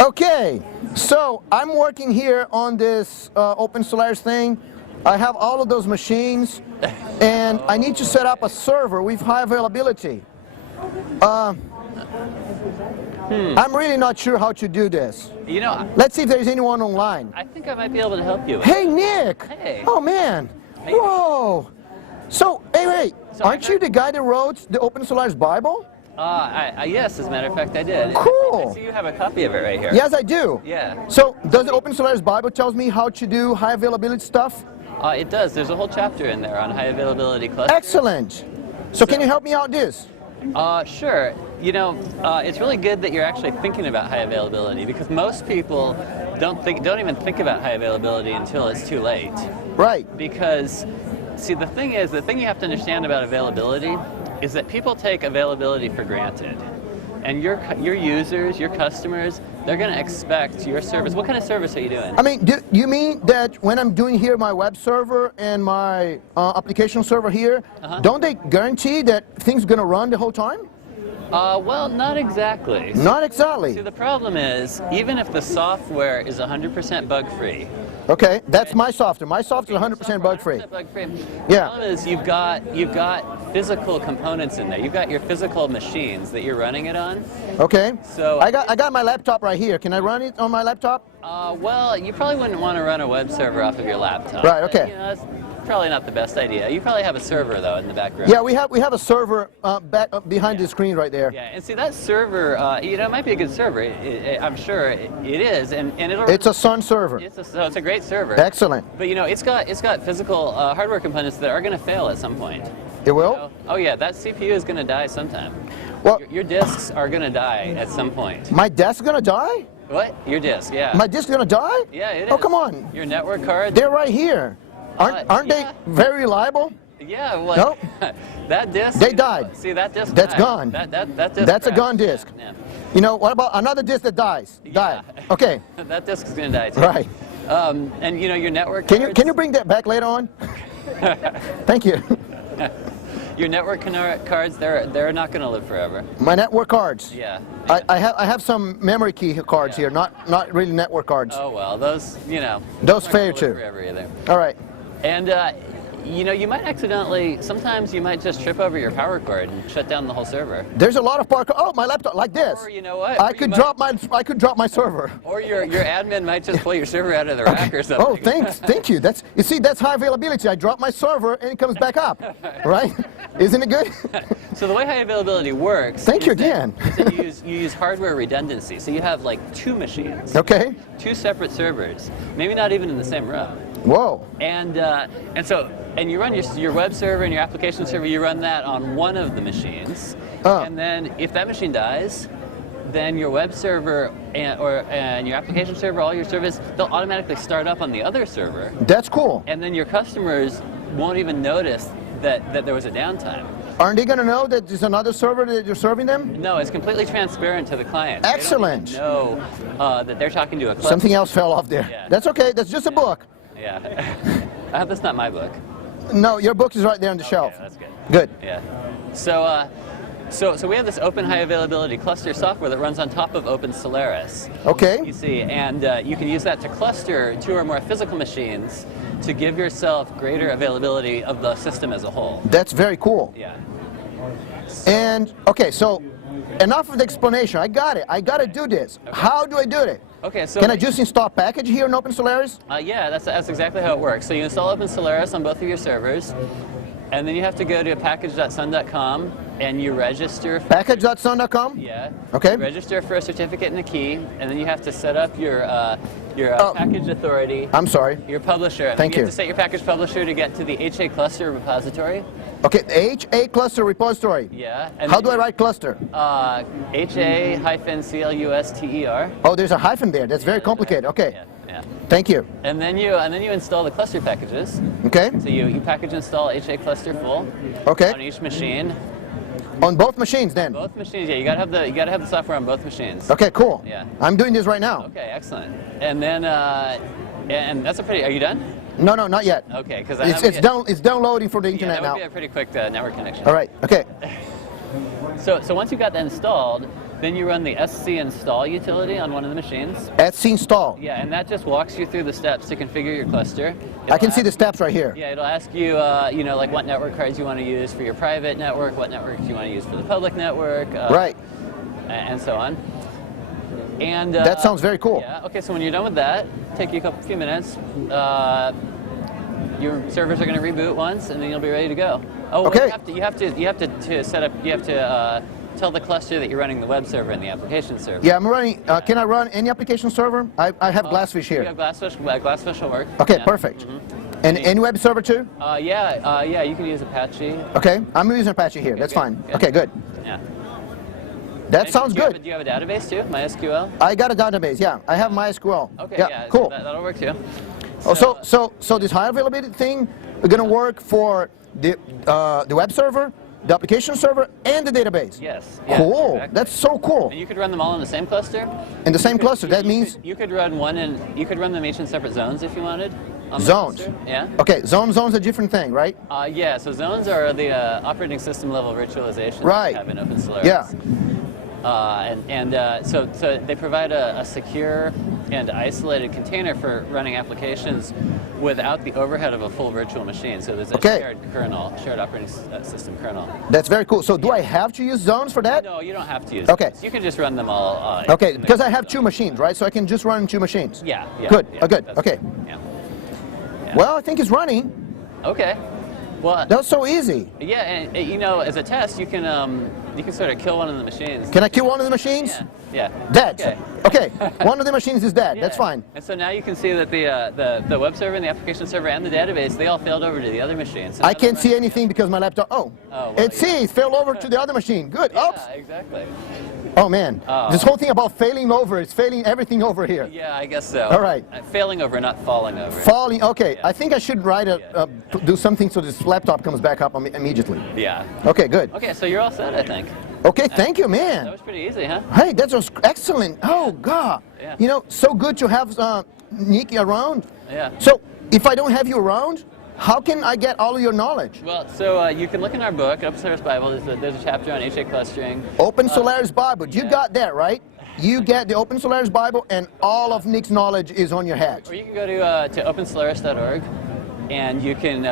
Okay, so I'm working here on this Open Solaris thing. I have all of those machines, and I need to set up a server with high availability. I'm really not sure how to do this. You know, Let's see if there's anyone online. I think I might be able to help you with Hey, Nick! Hey. Oh, man! Hey. Whoa! So, hey, So aren't you the guy that wrote the Open Solaris Bible? Yes, as a matter of fact, I did. Cool. I see you have a copy of it right here. Yes, I do. Yeah. So, does the Open Solaris Bible tells me how to do high availability stuff? It does. There's a whole chapter in there on high availability clusters. Excellent. So, can you help me out this? Sure. You know, it's really good that you're actually thinking about high availability, because most people don't even think about high availability until it's too late. Right. Because, see, the thing you have to understand about availability is that people take availability for granted. And your users, your customers, they're going to expect your service. What kind of service are you doing? I mean, do you mean that when I'm doing here my web server and my application server here, don't they guarantee that things are going to run the whole time? Well, not exactly. Not exactly. See, the problem is, even if the software is 100% bug-free. Okay, that's my software. My software is 100% bug-free. 100% bug-free. Yeah. The problem is you've got physical components in there. You've got your physical machines that you're running it on. Okay. So I got my laptop right here. Can I run it on my laptop? Well, you probably wouldn't want to run a web server off of your laptop. Right. Okay. You know, that's probably not the best idea. You probably have a server though in the background. Yeah, we have a server back behind the screen right there. Yeah, and see that server, you know, it might be a good server. I'm sure it is, and it'll. It's a Sun server. So it's a great server. Excellent. But you know, it's got physical hardware components that are going to fail at some point. It will? You know? Oh yeah, that CPU is going to die sometime. Well, Your disks are going to die at some point. my disk's gonna die? What? Your disk? Yeah. My disk's gonna die? Yeah, it is. Oh, come on. Your network card? They're right here. Aren't Yeah. they very reliable? Yeah, well, Nope. that disk. They died. See, that disk. That's died. gone. That disk. That's a crashed. gone disk. Yeah. You know, what about another disk that dies? Yeah. Okay. That disk is going to die too. Right. And you know your network. Can cards, you bring that back later on? Thank you. Your network cards, they're not going to live forever. My network cards. Yeah. I have some memory key cards here, not really network cards. Oh well, those Those aren't fail gonna live too. forever either. All right. And you know, you might sometimes you might just trip over your power cord and shut down the whole server. There's a lot of power. Oh, my laptop like this. Or you know what? I could drop my server. Or your admin might just pull your server out of the rack or something. Oh, thank you. That's high availability. I drop my server and it comes back up, right? Isn't it good? So the way high availability works. Thank you is that- again. is that you use hardware redundancy. So you have like two machines. Okay. Two separate servers, maybe not even in the same row. Whoa. And you run your web server and your application server. You run that on one of the machines, and then if that machine dies, then your web server and your application server, all your servers, they'll automatically start up on the other server. That's cool. And then your customers won't even notice that there was a downtime. Aren't they going to know that there's another server that you're serving them? No, it's completely transparent to the client. Excellent. They don't even know that they're talking to a cluster. Something else fell off there. Yeah. That's okay. That's just a book. Yeah. That's not my book. No, your book is right there on the shelf. Yeah, that's good. Good. Yeah. So we have this open high availability cluster software that runs on top of Open Solaris. Okay. You see, and you can use that to cluster two or more physical machines to give yourself greater availability of the system as a whole. That's very cool. Yeah. And okay, so enough of the explanation. I got it. I got to do this. Okay. How do I do it? Okay, so Can I just install a package here in Open Solaris? yeah, that's exactly how it works. So you install Open Solaris on both of your servers, and then you have to go to package.sun.com and you register. Package.sun.com? Yeah. Okay. You register for a certificate and a key, and then you have to set up your package authority. I'm sorry. Your publisher. Thank you you. have to set your package publisher to get to the HA cluster repository. Okay, HA cluster repository. Yeah. And How do I write cluster? HA-CLUSTER. Oh, there's a hyphen there. That's very complicated. Okay. Yeah. Yeah. Thank you. And then you install the cluster packages. Okay. So you package install HA cluster full. Okay. On each machine. On both machines then? Both machines, yeah. You gotta have the software on both machines. Okay, cool. Yeah. I'm doing this right now. Okay, excellent. And then and that's a pretty. Are you done? No, not yet. Okay, because It's downloading from the internet that would now. be a pretty quick network connection. All right. Okay. So once you've got that installed, Then you run the SC install utility on one of the machines. SC install. Yeah, and that just walks you through the steps to configure your cluster. I can see the steps right here. Yeah, it'll ask you, you know, like what network cards you want to use for your private network, what networks you want to use for the public network. Right. And so on. And that sounds very cool. Yeah. Okay. So when you're done with that, take you few minutes. Your servers are going to reboot once, and then you'll be ready to go. Oh, okay. You have to set up. You have to tell the cluster that you're running the web server and the application server. Yeah, I'm running. Can I run any application server? I have Glassfish here. You have Glassfish. Glassfish will work. Okay, yeah. perfect. And any web server too? Yeah. You can use Apache. Okay, I'm using Apache here. That's good, fine. good. Okay, good. Yeah. That sounds good. Do you have a database too? MySQL? I got a database. Yeah, I have MySQL. Okay. Yeah, cool. That'll work too. So this high availability thing is going to work for the web server, the application server, and the database. Yes. Cool. Exactly. That's so cool. And you could run them all in the same cluster. In the same cluster. That means you could run you could run them each in separate zones if you wanted. On the zones. cluster. Yeah. Okay. Zones a different thing, right? Yeah. So zones are the operating system level virtualization Right. that we have in Open Solaris. Yeah. So they provide a secure and isolated container for running applications without the overhead of a full virtual machine. So there's a shared kernel, shared operating system kernel. That's very cool. So do I have to use zones for that? No, you don't have to use Okay. zones. You can just run them all. Okay, because I have two machines, right? So I can just run two machines. Yeah. Good. Yeah, Good. Okay. Yeah. Well, I think it's running. Okay. Well, That's so easy. yeah, and you know, as a test, you can sort of kill one of the machines. Can I kill one of the machines? Yeah. Dead. Okay. One of the machines is dead. Yeah. That's fine. And so now you can see that the web server and the application server and the database, they all failed over to the other machine. So I can't see anything because my laptop. well, it sees fell over to the other machine. Good. Yeah, Oops. exactly. Oh man, this whole thing about failing over, it's failing everything over here. Yeah, I guess so. All right. Failing over, not falling over. Falling. Okay, Yeah. I think I should write do something so this laptop comes back up immediately. Yeah. Okay, good. Okay, so you're all set, I think. Okay, thank you, That man. was pretty easy, huh? Hey, that was excellent. Oh God. Yeah. You know, so good to have Nick around. Yeah. So if I don't have you around, how can I get all of your knowledge? Well, so you can look in our book, Open Solaris Bible. There's a chapter on HA clustering. Open Solaris Bible. You yeah. got that, right? You get the Open Solaris Bible, and all of Nick's knowledge is on your head. Or you can go to opensolaris.org, and you can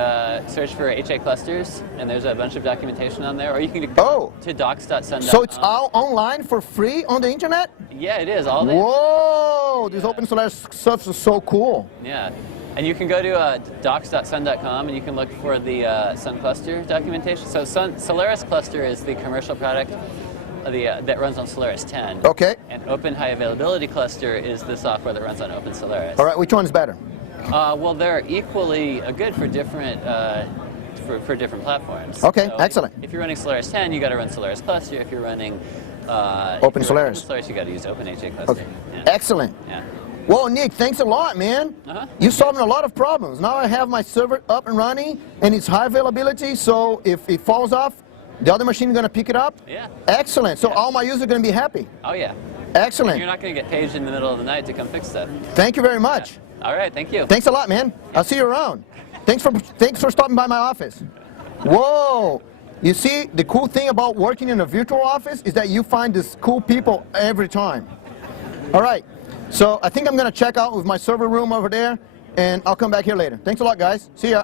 search for HA clusters, and there's a bunch of documentation on there. Or you can go to docs.sun.com. So it's all online for free on the internet? Yeah, it is. All day. Whoa! This Open Solaris stuff is so cool. Yeah. And you can go to docs.sun.com, and you can look for the Sun cluster documentation. So Solaris cluster is the commercial product that runs on Solaris 10. Okay. And Open High Availability Cluster is the software that runs on Open Solaris. All right, which one is better? Well, they're equally good for different for different platforms. Okay, So excellent. If you're running Solaris 10, you got to run Solaris Cluster. If you're running Open Solaris. Open Solaris, you got to use Open HA Cluster. Okay. Yeah. Excellent. Yeah. Whoa, Nick, thanks a lot, man. You're solving a lot of problems. Now I have my server up and running, and it's high availability, so if it falls off, the other machine is going to pick it up? Yeah. Excellent. So all my users are going to be happy. Oh, yeah. Excellent. You're not going to get paged in the middle of the night to come fix stuff. Thank you very much. Yeah. All right, thank you. Thanks a lot, man. I'll see you around. Thanks for stopping by my office. Whoa. You see, the cool thing about working in a virtual office is that you find these cool people every time. All right. So I think I'm going to check out with my server room over there, and I'll come back here later. Thanks a lot, guys. See ya.